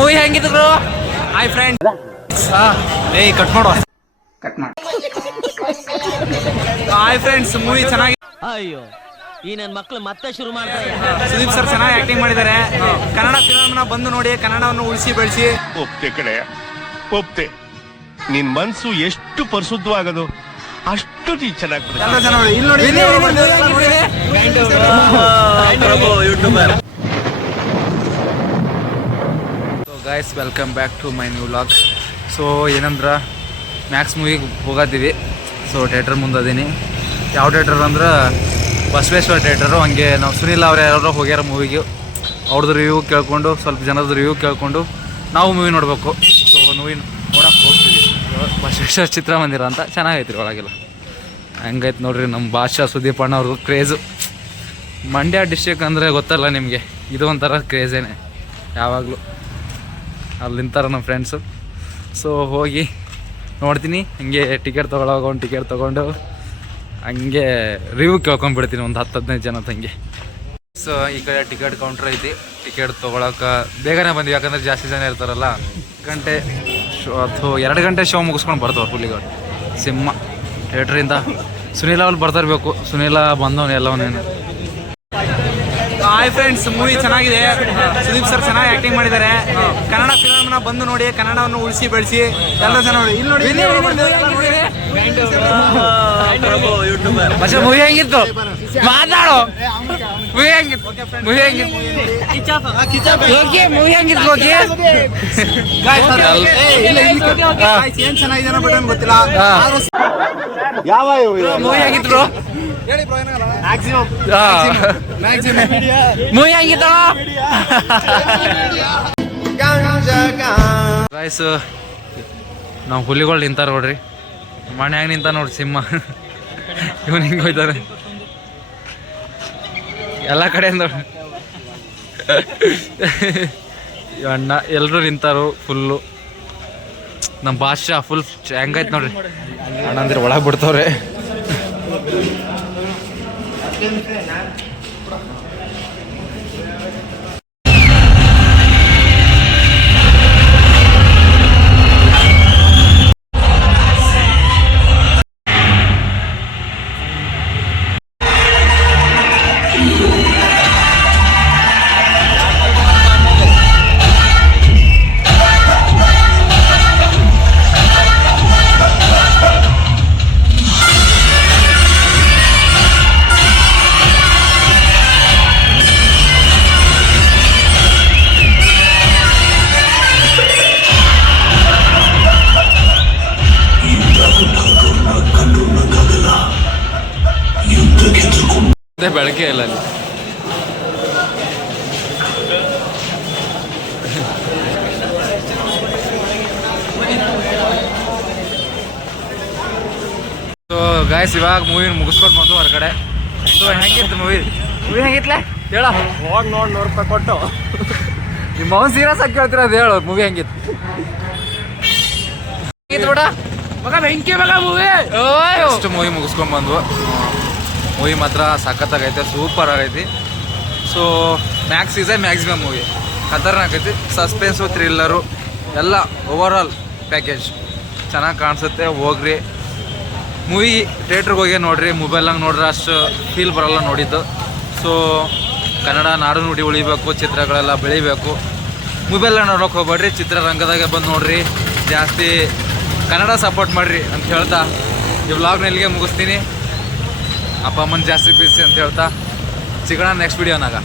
Movie ಹೆಂಗಿದ್ರು hi friend ಏಯ್ cut ಮಾಡು ಹಾಯ್ ಫ್ರೆಂಡ್ಸ್ ಮೂವಿ ಚೆನ್ನಾಗಿ ಅಯ್ಯೋ ಈ ನನ್ನ ಮಕ್ಕಳು ಮತ್ತೆ ಶುರು ಮಾಡ್ತಾರೆ. ಸುದೀಪ್ ಸರ್ ಚೆನ್ನಾಗಿ ಆಕ್ಟಿಂಗ್ ಮಾಡಿದ್ದಾರೆ. ಕನ್ನಡ ಫಿಲ್ಮ್ನ ಬಂದು ನೋಡಿ, ಕನ್ನಡವನ್ನು ಉಳಿಸಿ ಬೆಳೆಸಿ. ಒಪ್ತೆ ಕಡೆ ಒಪ್ತೆ. ನಿನ್ ಮನ್ಸು ಎಷ್ಟು ಪರಿಶುದ್ಧವಾಗದು ಅಷ್ಟು ಚೆನ್ನಾಗಿ guys welcome back to my new vlog. So ಏನಂದ್ರೆ ಮ್ಯಾಕ್ಸ್ ಮೂವಿಗೆ ಹೋಗತ್ತೀವಿ. ಸೊ ಥಿಯೇಟ್ರ್ ಮುಂದದೀನಿ. ಯಾವ ಥಿಯೇಟ್ರ್ ಅಂದ್ರೆ ಬಸವೇಶ್ವರ ಥಿಯೇಟರು. ಹಂಗೆ ನಾವು ಸುನಿಲ್ ಅವ್ರು ಯಾರೋ ಹೋಗ್ಯಾರ ಮೂವಿಗೆ. ಅವ್ರದ್ದು ರಿವ್ಯೂ ಕೇಳ್ಕೊಂಡು, ಸ್ವಲ್ಪ ಜನದ ರಿವ್ಯೂ ಕೇಳ್ಕೊಂಡು ನಾವು ಮೂವಿ ನೋಡಬೇಕು. ಸೊ ಮೂವಿ ನೋಡಕ್ಕೆ ಹೋಗ್ತೀವಿ. ಬಸವೇಶ್ವರ ಚಿತ್ರಮಂದಿರ ಅಂತ ಚೆನ್ನಾಗೈತಿ ರೀ ಒಳಗೆಲ್ಲ. ಹಂಗೈತೆ ನೋಡ್ರಿ ನಮ್ಮ ಭಾಷಾ ಸುದೀಪ್ ಅಣ್ಣ ಅವ್ರಿಗೂ ಕ್ರೇಜು. ಮಂಡ್ಯ ಡಿಸ್ಟ್ರಿಕ್ ಅಂದರೆ ಗೊತ್ತಲ್ಲ ನಿಮಗೆ, ಇದು ಒಂಥರ ಕ್ರೇಜೇನೆ ಯಾವಾಗಲೂ. ಅಲ್ಲಿ ನಿಂತಾರೆ ನಮ್ಮ ಫ್ರೆಂಡ್ಸು. ಸೊ ಹೋಗಿ ನೋಡ್ತೀನಿ. ಹಂಗೆ ಟಿಕೆಟ್ ತೊಗೊಳೋಗ ಒಂದು ಟಿಕೆಟ್ ತೊಗೊಂಡು ಹಂಗೆ ರಿವ್ಯೂ ಕೇಳ್ಕೊಂಡ್ಬಿಡ್ತೀನಿ ಒಂದು 10-15 ಜನದ ಹಂಗೆ. ಸೊ ಈ ಕಡೆ ಟಿಕೆಟ್ ಕೌಂಟ್ರ್ ಐತಿ. ಟಿಕೆಟ್ ತೊಗೊಳಕ್ಕೆ ಬೇಗನೆ ಬಂದ್ವಿ, ಯಾಕಂದ್ರೆ ಜಾಸ್ತಿ ಜನ ಇರ್ತಾರಲ್ಲ. ಗಂಟೆ ಶೋ ಅಥವಾ 2 ಗಂಟೆ ಶೋ ಮುಗಿಸ್ಕೊಂಡು ಬರ್ತಾವೆ ಹುಲಿಗಳು ಸಿಂಹ ಥಿಯೇಟ್ರಿಂದ. ಸುನೀಲ ಅವ್ರು ಬರ್ತಿರ್ಬೇಕು. ಸುನೀಲ ಬಂದವನು ಎಲ್ಲವನೇನು. ಹಾಯ್ ಫ್ರೆಂಡ್ಸ್ ಮೂವಿ ಚೆನ್ನಾಗಿದೆ. ಸುದೀಪ್ ಸರ್ ಚೆನ್ನಾಗಿ ಆಕ್ಟಿಂಗ್ ಮಾಡಿದ್ದಾರೆ. ಕನ್ನಡ ಫಿಲ್ಮ್ನ ಬಂದು ನೋಡಿ, ಕನ್ನಡವನ್ನು ಉಳಿಸಿ ಬೆಳೆಸಿ. ಎಲ್ಲ ಜನ ನೋಡಿ. ಇಲ್ಲಿ ನೋಡಿ ಮೂವಿ ಹೆಂಗಿತ್ತು ಮಾತಾಡೋ. ಮೂವಿ ಹೆಂಗಿತ್ತು? ಮೂವಿ ಹೆಂಗಿತ್ತು? ಮೂವಿ ಹೆಂಗಿತ್ತು? ಏನ್ ಚೆನ್ನಾಗಿದೆ ಬಿಟ್ಟು ಗೊತ್ತಿಲ್ಲ. ಯಾವ ಮೂವಿ ಹೆಂಗಿತ್ತು? ಮೂವಿ ಹೆಂಗಿತ್ತು? ಗೈಸ್ ನಾವು ಹುಲಿಗಳು ನಿಂತಾರ ನೋಡ್ರಿ. ಮನ್ಯಾಗ ನಿಂತ ನೋಡ್ರಿ ಸಿಂಹ. ಇವನು ಹಿಂಗೆ ಹೋಯ್ತಾನೆ ಎಲ್ಲ ಕಡೆಯಿಂದ. ಅಣ್ಣ ಎಲ್ಲರೂ ನಿಂತಾರು ಫುಲ್ಲು. ನಮ್ಮ ಭಾಷಾ ಫುಲ್ ಹೆಂಗೈತೆ ನೋಡ್ರಿ. ಅಣ್ಣ ಅಂದ್ರೆ ಒಳಗೆ ಬಿಡ್ತಾವ್ರೆ. ಬೆಳಗ್ಗೆ ಇಲ್ಲ ಅಲ್ಲಿ. ಸೊ ಗಾಯ್ಸ್ ಇವಾಗ ಮೂವಿ ಮುಗಿಸ್ಕೊಂಡು ಬಂದು ಹೊರಗಡೆ. ಸೊ ಹೆಂಗಿತ್ತು ಮೂವಿ? ಮೂವಿ ಹೆಂಗಿತ್ಲೆ ಹೇಳ. ಹೋಗಿ ನೋಡಿ ₹100 ಕೊಟ್ಟು ನಿಮ್ಮ ಅವ್ನು ಸೀರಿಯಸ್ ಆಗಿ ಕೇಳ್ತೀರ ಅದು ಹೇಳು. ಮೂವಿ ಹೆಂಗಿತ್ತು? ಬಿಡ ಮಗ ಬೆಂಕಿ ಮಗ ಮೂವಿ. ಅಷ್ಟು ಮೂವಿ ಮುಗಿಸ್ಕೊಂಡು ಬಂದ್ವು. ಮೂವಿ ಮಾತ್ರ ಸಖತ್ತಾಗೈತೆ, ಸೂಪರ್ ಆಗೈತಿ. So Max is a maximum movie. ಖತರ್ನಾಕ್ ಐತಿ. ಸಸ್ಪೆನ್ಸು, ಥ್ರಿಲ್ಲರು ಎಲ್ಲ ಓವರ್ ಆಲ್ ಪ್ಯಾಕೇಜ್ ಚೆನ್ನಾಗಿ ಕಾಣಿಸುತ್ತೆ. ಹೋಗ್ರಿ ಮೂವಿ ಥಿಯೇಟ್ರಿಗೆ ಹೋಗಿ ನೋಡ್ರಿ. ಮೊಬೈಲ್ನಾಗ ನೋಡ್ರೆ ಅಷ್ಟು ಫೀಲ್ ಬರೋಲ್ಲ ನೋಡಿದ್ದು. ಸೊ ಕನ್ನಡ ನಾಡು ನುಡಿ ಉಳಿಬೇಕು, ಚಿತ್ರಗಳೆಲ್ಲ ಬೆಳಿಬೇಕು. ಮೊಬೈಲ್ನಾಗ ನೋಡೋಕೆ ಹೋಗ್ಬೇಡ್ರಿ, ಚಿತ್ರರಂಗದಾಗೆ ಬಂದು ನೋಡ್ರಿ. ಜಾಸ್ತಿ ಕನ್ನಡ ಸಪೋರ್ಟ್ ಮಾಡಿರಿ ಅಂತ ಹೇಳ್ತಾ ಈ ವ್ಲಾಗ್ನ ಇಲ್ಲಿಗೆ ಮುಗಿಸ್ತೀನಿ. ಅಪ್ಪ ಅಮ್ಮನ ಜಾಸ್ತಿ ಪ್ರೀತಿಸಿ ಅಂತ ಹೇಳ್ತಾ ಸಿಗೋಣ ನೆಕ್ಸ್ಟ್ ವಿಡಿಯೋನಾಗ.